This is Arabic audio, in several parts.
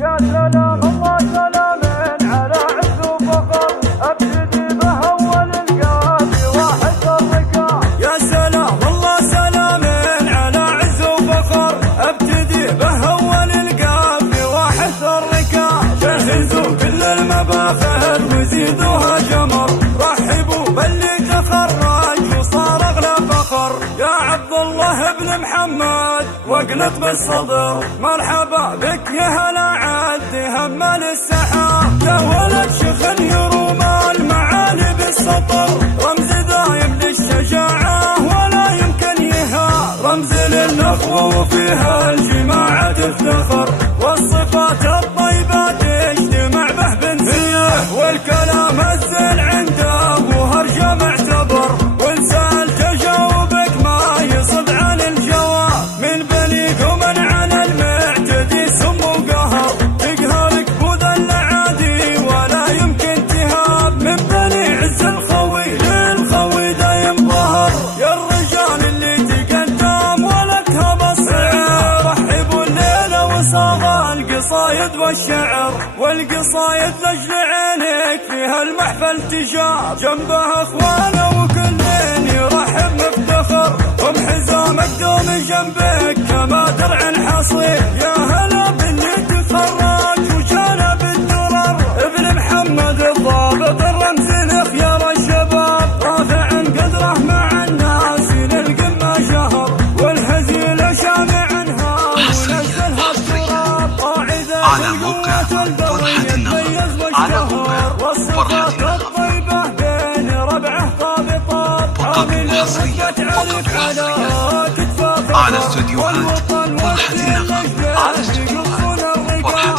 يا سلام الله سلام على عز وفخر ابتدي به اول القاف واحد الركاب. يا سلام الله سلام على عز وفخر ابتدي به اول القاف واحد الركاب. جهزوا كل المبافر وزيدوها جمر، رحبوا باللي تخرج وصار اغلى فخر. يا عبد الله بن محمد واقلت بالصدر، مرحبا بك يا هلا عد همال السحاب. يا ولد شخن يروم المعالي بالسطر، رمز دايم للشجاعة ولا يمكن يهاب، رمز للنخوة وفيها الجماعة تفتخر، والصفات الطيبة تجتمع به بنتيه، والكلام الزين عنده وهرجة معتبر، ولسان تجاوبك ما يصد عن الجواب. من بليغ ومن على المعتدي سم وقهر، تقهرك بوذ العادي ولا يمكن تهاب. من بني عز الخوي للخوي دايم ظهر، يا الرجال اللي تقدم ولكها بالصعاب. رحبوا الليلة وصاغ القصايد والشعر، والقصايد لجل عينك فيها المحفل تجاب، جنبها اخوانه وكل يرحب مفتخر، هم حزامك دوم جنبك كما درع حصير. يا هلا باللي تخرج وجانا بالدرر، ابن محمد الضابط الرمز لخيار الشباب، رافع قدره مع الناس للقمة شهر، والهزيل شامع عنها ونزلها التراب. قاعدة على موقع فرحة النغم، على موقع فرحة النغم بين ربعه طابطات، وقبل حصريا على استوديوهات فرحة النغم، على استوديوهات فرحة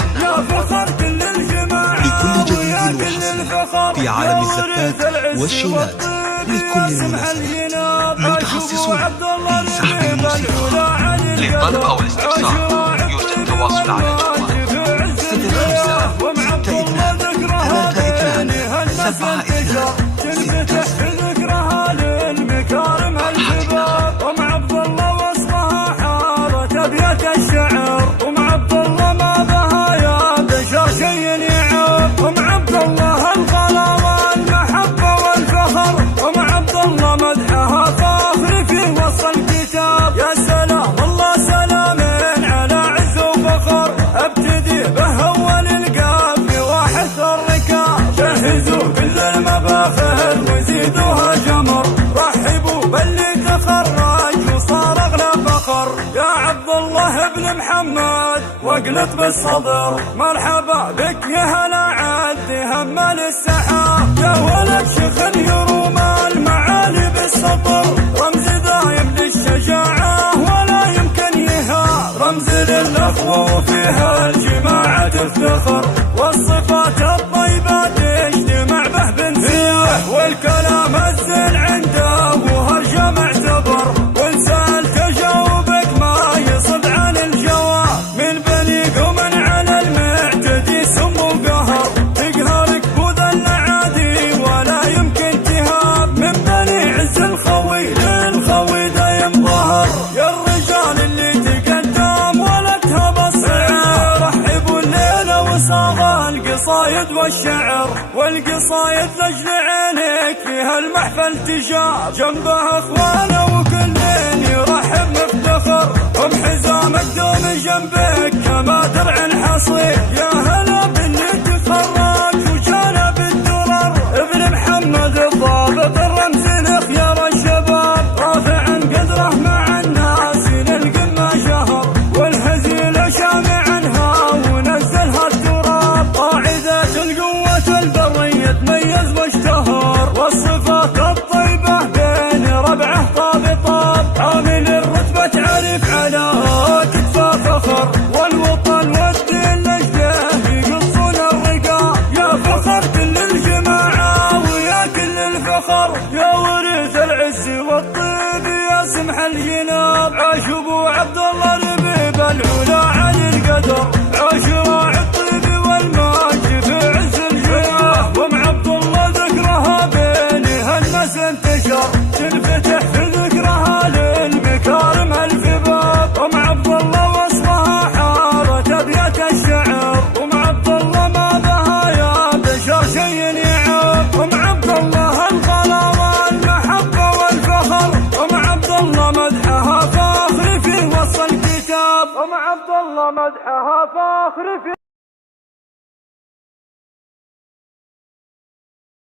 النغم. لكل جديد وحصري في عالم الزفات والشيلات لكل المناسبات، متخصصون في سحب الموسيقى. للطلب أو الاستفسار يرجى التواصل على جوال 05 ذكرها للمكارم الشباب. ام عبد الله وصفها حارة ابيات الشعر، ام عبد الله ما بها يا بشر شي يعب، ام عبد الله الغلا والمحبة والفخر، ام عبد الله مدحها فاخر في وصف الكتاب. يا سلام الله سلام على عز وفخر ابتدي به اول القاف واحد الركاب. جهزوا كل المبافر وزيدوها جمر، رحبوا باللي تخرج وصار اغلى فخر. يا عبد الله بن محمد واقلت بالصدر، مرحبا بك يا هلا عد همال السحاب. يا ولد شخن يروم المعالي بالسطر، رمز دايم للشجاعة ولا يمكن يهاب، رمز للأخوة وفيها الجماعة تفتخر، والصفات الطيبة تجتمع به بنتيه، والكلام الزين عنده وهرجة معتبر، ولسان تجاوبك ما يصد عن الجواب. من بليغ ومن على المعتدي سم وقهر، تقهرك بوذ العادي ولا يمكن تهاب. من بني عز الخوي للخوي دايم ظهر، يا الرجال اللي تقدم ولكها بالصعاب. رحبوا الليلة وصاغ القصايد والشعر، والقصايد لجل عينك فيها المحفل تجاب، جنبها اخوانه وكل يرحب مفتخر، هم حزامك دوم جنبك كما درع حصير. يا هلا باللي تخرج وجانا بالدرر، ابن محمد الضابط الرمز لخيار الشباب، رافع قدره مع الناس للقمة شهر، والهزيل شامع عنها ونزلها التراب. قاعدة القوة البرية تميز واشتهر، والصفات الطيبة بين ربعه طابطات، عامل الرتبة تعرف على كتفه فخر، والوطن الله مدحها فاخر في